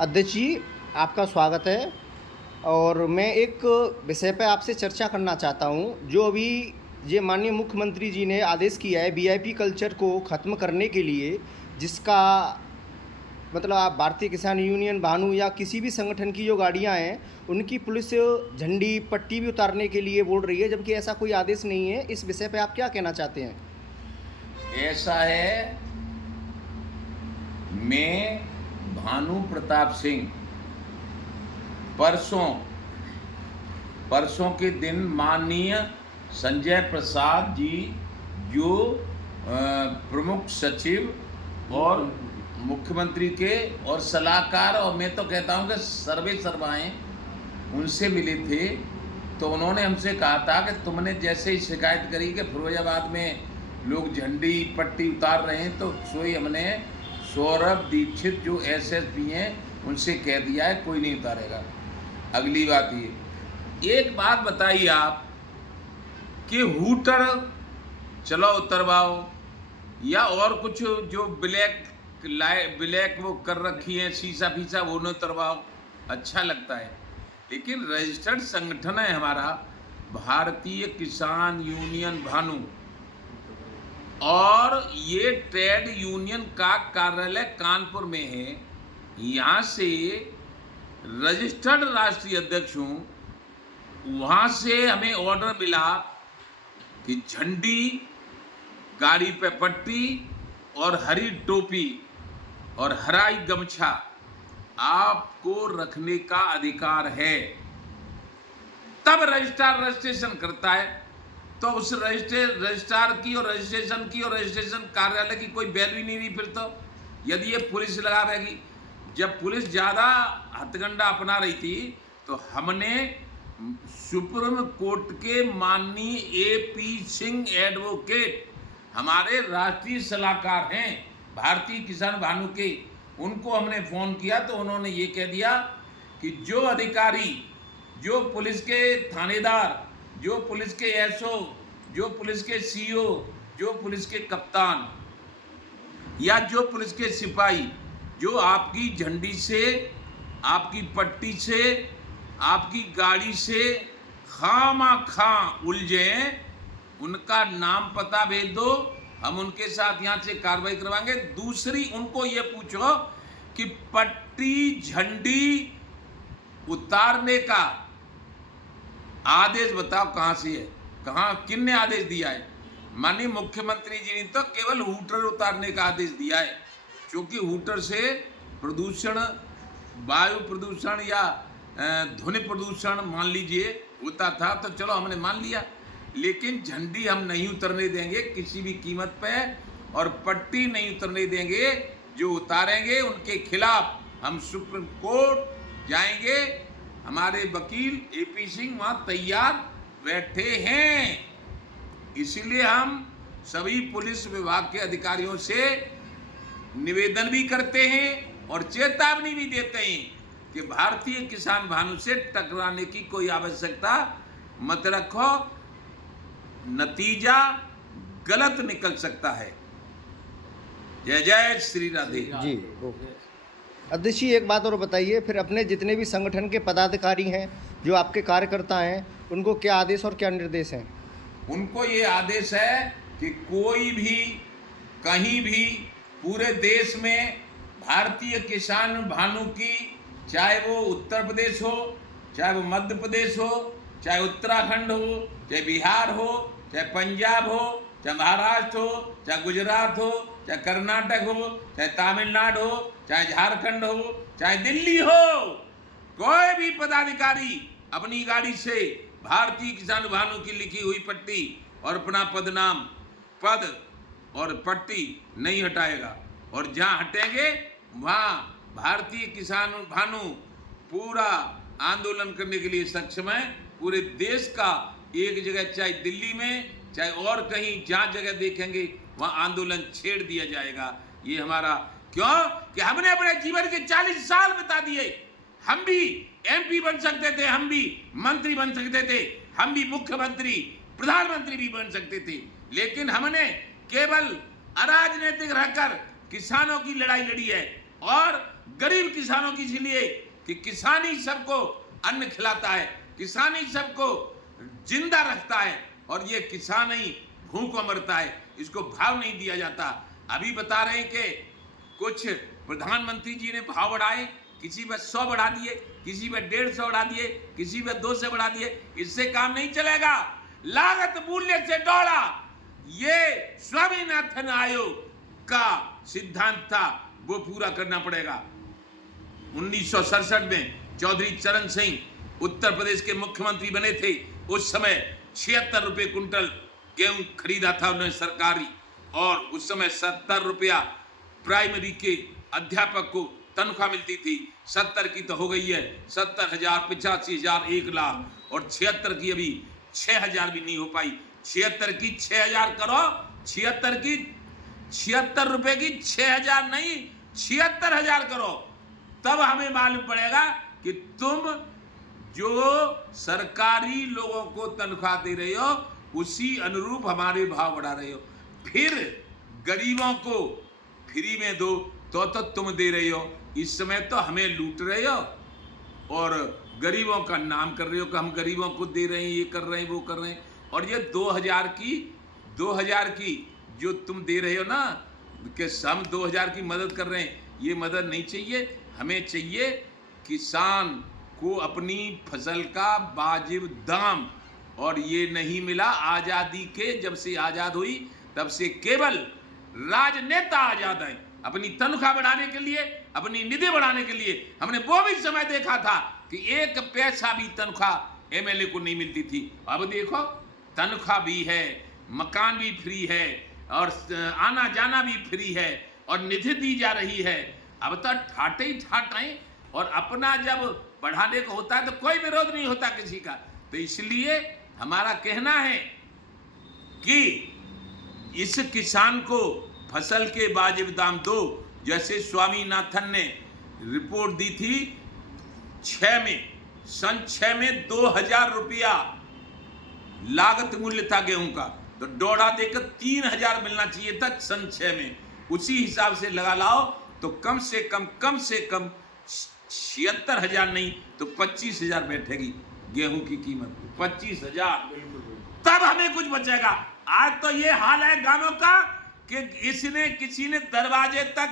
अध्यक्ष जी, आपका स्वागत है। और मैं एक विषय पे आपसे चर्चा करना चाहता हूँ। जो अभी ये माननीय मुख्यमंत्री जी ने आदेश किया है वीआईपी कल्चर को ख़त्म करने के लिए, जिसका मतलब आप भारतीय किसान यूनियन भानु या किसी भी संगठन की जो गाड़ियाँ हैं, उनकी पुलिस झंडी पट्टी भी उतारने के लिए बोल रही है, जबकि ऐसा कोई आदेश नहीं है। इस विषय पे आप क्या कहना चाहते हैं? ऐसा है, मैं भानु प्रताप सिंह परसों के दिन माननीय संजय प्रसाद जी जो प्रमुख सचिव और मुख्यमंत्री के और सलाहकार, और मैं तो कहता हूं कि सर्वे सर्वाएं उनसे मिले थे। तो उन्होंने हमसे कहा था कि तुमने जैसे ही शिकायत करी कि फिरोजाबाद में लोग झंडी पट्टी उतार रहे हैं, तो सोई हमने सौरभ दीक्षित जो एसएसपी हैं उनसे कह दिया है कोई नहीं उतारेगा। अगली बात ये, एक बात बताइए आप कि हूटर चलो उतरवाओ या और कुछ जो ब्लैक वो कर रखी है शीशा फीसा वो न उतरवाओ, अच्छा लगता है। लेकिन रजिस्टर्ड संगठन है हमारा भारतीय किसान यूनियन भानु, और ये ट्रेड यूनियन का कार्यालय कानपुर में है। यहाँ से रजिस्टर्ड राष्ट्रीय अध्यक्ष हूँ, वहाँ से हमें ऑर्डर मिला कि झंडी, गाड़ी पे पट्टी और हरी टोपी और हराई गमछा आपको रखने का अधिकार है। तब रजिस्ट्रार रजिस्ट्रेशन करता है। तो उस रजिस्ट्रार की और रजिस्ट्रेशन कार्यालय की कोई वैल्यू ही नहीं रही फिर तो, यदि ये पुलिस लगावेगी। जब पुलिस ज़्यादा हथकंडा अपना रही थी तो हमने सुप्रीम कोर्ट के माननीय AP सिंह एडवोकेट, हमारे राष्ट्रीय सलाहकार हैं भारतीय किसान भानु के, उनको हमने फ़ोन किया तो उन्होंने ये कह दिया कि जो अधिकारी, जो पुलिस के थानेदार, जो पुलिस के SO, जो पुलिस के CO, जो पुलिस के कप्तान या जो पुलिस के सिपाही जो आपकी झंडी से, आपकी पट्टी से, आपकी गाड़ी से खामा उलझे, उनका नाम पता भेज दो, हम उनके साथ यहाँ से कार्रवाई करवाएंगे। दूसरी, उनको ये पूछो कि पट्टी झंडी उतारने का आदेश बताओ कहाँ से है, कहाँ, किसने आदेश दिया है? माननीय मुख्यमंत्री जी ने तो केवल हूटर उतारने का आदेश दिया है, क्योंकि हूटर से प्रदूषण, वायु प्रदूषण या ध्वनि प्रदूषण मान लीजिए होता था, तो चलो हमने मान लिया। लेकिन झंडी हम नहीं उतरने देंगे किसी भी कीमत पे, और पट्टी नहीं उतरने देंगे। जो उतारेंगे उनके खिलाफ हम सुप्रीम कोर्ट जाएंगे। हमारे वकील AP सिंह वहाँ तैयार बैठे हैं। इसीलिए हम सभी पुलिस विभाग के अधिकारियों से निवेदन भी करते हैं और चेतावनी भी देते हैं कि भारतीय किसान भानु से टकराने की कोई आवश्यकता मत रखो, नतीजा गलत निकल सकता है। जय जय श्री राधे जी, ओके। अध्यक्ष जी, एक बात और बताइए, फिर अपने जितने भी संगठन के पदाधिकारी हैं, जो आपके कार्यकर्ता हैं, उनको क्या आदेश और क्या निर्देश हैं? उनको ये आदेश है कि कोई भी कहीं भी पूरे देश में भारतीय किसान भानु की, चाहे वो उत्तर प्रदेश हो, चाहे वो मध्य प्रदेश हो, चाहे उत्तराखंड हो, चाहे बिहार हो, चाहे पंजाब हो, चाहे महाराष्ट्र हो, चाहे गुजरात हो, चाहे कर्नाटक हो, चाहे तमिलनाडु हो, चाहे झारखंड हो, चाहे दिल्ली हो, कोई भी पदाधिकारी अपनी गाड़ी से भारतीय किसान भानु की लिखी हुई पट्टी और अपना पदनाम, पद और पट्टी नहीं हटाएगा। और जहाँ हटेंगे वहाँ भारतीय किसान भानु पूरा आंदोलन करने के लिए सक्षम है। पूरे देश का एक जगह, चाहे दिल्ली में, चाहे और कहीं, जहाँ जगह देखेंगे वहाँ आंदोलन छेड़ दिया जाएगा। ये हमारा, क्यों कि हमने अपने जीवन के 40 साल बिता दिए। हम भी MP बन सकते थे, हम भी मंत्री बन सकते थे, हम भी मुख्यमंत्री, प्रधानमंत्री भी बन सकते थे, लेकिन हमने केवल अराजनीतिक रहकर किसानों की लड़ाई लड़ी है और गरीब किसानों की इसलिए कि किसान ही सबको अन्न खिलाता है, किसान ही सबको जिंदा रखता है, और ये किसान ही भूख को मरता है, इसको भाव नहीं दिया जाता। अभी बता रहे हैं कि कुछ प्रधानमंत्री जी ने भाव बढ़ाए, किसी में 100 बढ़ा दिए, किसी में 150 बढ़ा दिए, किसी में 200 बढ़ा दिए। इससे काम नहीं चलेगा। लागत मूल्य से दौड़ा, ये स्वामीनाथन आयोग का सिद्धांत था, वो पूरा करना पड़ेगा। 1967 में चौधरी चरण सिंह उत्तर प्रदेश के मुख्यमंत्री बने थे। उस समय 76 रुपये कुंटल गेहूं खरीदा था उन्होंने सरकारी, और उस समय 70 रुपया प्राइमरी के अध्यापक को तनख्वाह मिलती थी। 70 की तो हो गई है 70,000, 85,000, 1 लाख, और 76 की अभी 6,000 भी नहीं हो पाई। 76 की 6,000 करो, 76 रुपए की 6,000 नहीं, 76,000 करो, तब हमें मालूम पड़ेगा कि तुम जो सरकारी लोगों को तनख्वाह दे रहे हो उसी अनुरूप हमारे भाव बढ़ा रहे हो। फिर गरीबों को फ्री में दो तो तुम दे रहे हो, इस समय तो हमें लूट रहे हो और गरीबों का नाम कर रहे हो कि हम गरीबों को दे रहे हैं, ये कर रहे हैं, वो कर रहे हैं। और ये 2000 की जो तुम दे रहे हो ना, कि हम 2000 की मदद कर रहे हैं, ये मदद नहीं चाहिए। हमें चाहिए किसान को अपनी फसल का वाजिब दाम, और ये नहीं मिला। आज़ादी के जब से आज़ाद हुई तब से केवल राजनेता आज़ाद हैं अपनी तनख्वाह बढ़ाने के लिए, अपनी निधि बढ़ाने के लिए। हमने वो भी समय देखा था कि 1 पैसा भी तनख्वाह एमएलए को नहीं मिलती थी। अब देखो तनख्वाह भी है, मकान भी फ्री है, और आना जाना भी फ्री है, और निधि दी जा रही है। अब तो ठाटे ही ठाट हैं, और अपना जब बढ़ाने को होता है तो कोई विरोध नहीं होता किसी का। तो इसलिए हमारा कहना है कि इस किसान को फसल के वाजिब दाम दो। जैसे स्वामीनाथन ने रिपोर्ट दी थी सन 6 में 2,000 रुपया लागत मूल्य था गेहूं का, तो डोड़ा देकर 3,000 मिलना चाहिए था सन 6 में। उसी हिसाब से लगा लाओ तो कम से कम 76,000 नहीं तो 25,000 बैठेगी गेहूं की कीमत, 25,000, तब हमें कुछ बचेगा। आज तो ये हाल है गांवों का कि किसी ने दरवाजे तक,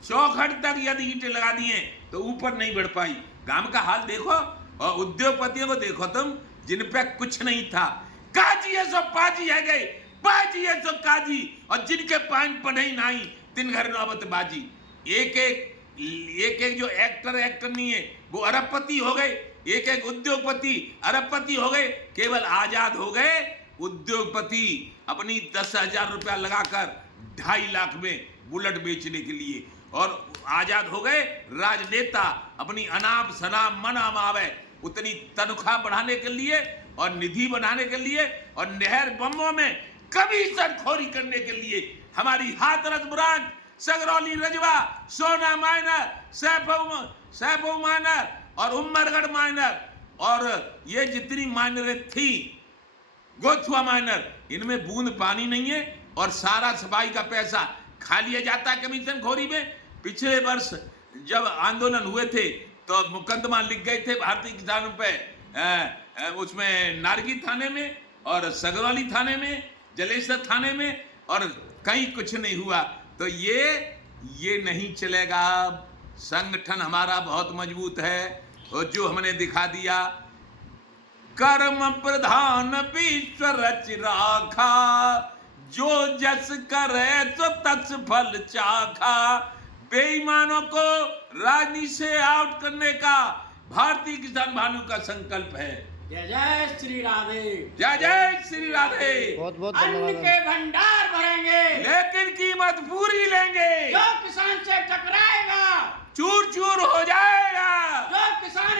चौखट तक यदि ईंटें लगा दिए तो ऊपर नहीं बढ़ पाई। गांव का हाल देखो, और उद्योगपतियों को देखो तुम, जिन पे कुछ नहीं था। काजी है सो पाजी है गए, बाजी है सो काजी, और जिनके पान पढ़े नहीं दिन घर नौबत बाजी। एक जो एक्टर नहीं है वो अरबपति हो गए, एक उद्योगपति अरबपति हो गए। केवल आजाद हो गए उद्योगपति अपनी 10,000 रुपया लगाकर 2.5 लाख में बुलेट बेचने के लिए, और आजाद हो गए राजनेता अपनी अनाप शनाप मना मावे उतनी तनख्वाह बढ़ाने के लिए और निधि बनाने के लिए, और नहर बम्बों में कभी सटखोरी करने के लिए। हमारी हाथरस ब्रांच, सगरौली रजवा, सोना माइनर, सैफो माइनर और उमरगढ़ माइनर, और ये जितनी माइनरें थी, गोथुआ माइनर, इनमें बूंद पानी नहीं है, और सारा सफाई का पैसा खा लिया जाता है कमीशन खोरी में। पिछले वर्ष जब आंदोलन हुए थे तो मुकदमा लिख गए थे भारतीय किसानों पे, उसमें नारगी थाने में और सगरौली थाने में, जलेसर थाने में, और कहीं कुछ नहीं हुआ। तो ये नहीं चलेगा। संगठन हमारा बहुत मजबूत है, और जो हमने दिखा दिया, कर्म प्रधान विश्व रच राखा, जो जस करे तो तस फल चाखा। बेईमानों को राजनीति से आउट करने का भारतीय किसान भानु का संकल्प है। जय जय श्री राधे, जय जय श्री राधे। बहुत बहुत अन्न धन्यवाद। के भंडार भरेंगे, लेकिन कीमत पूरी लेंगे। जो किसान से टकराएगा चूर चूर हो जाएगा। जो किसान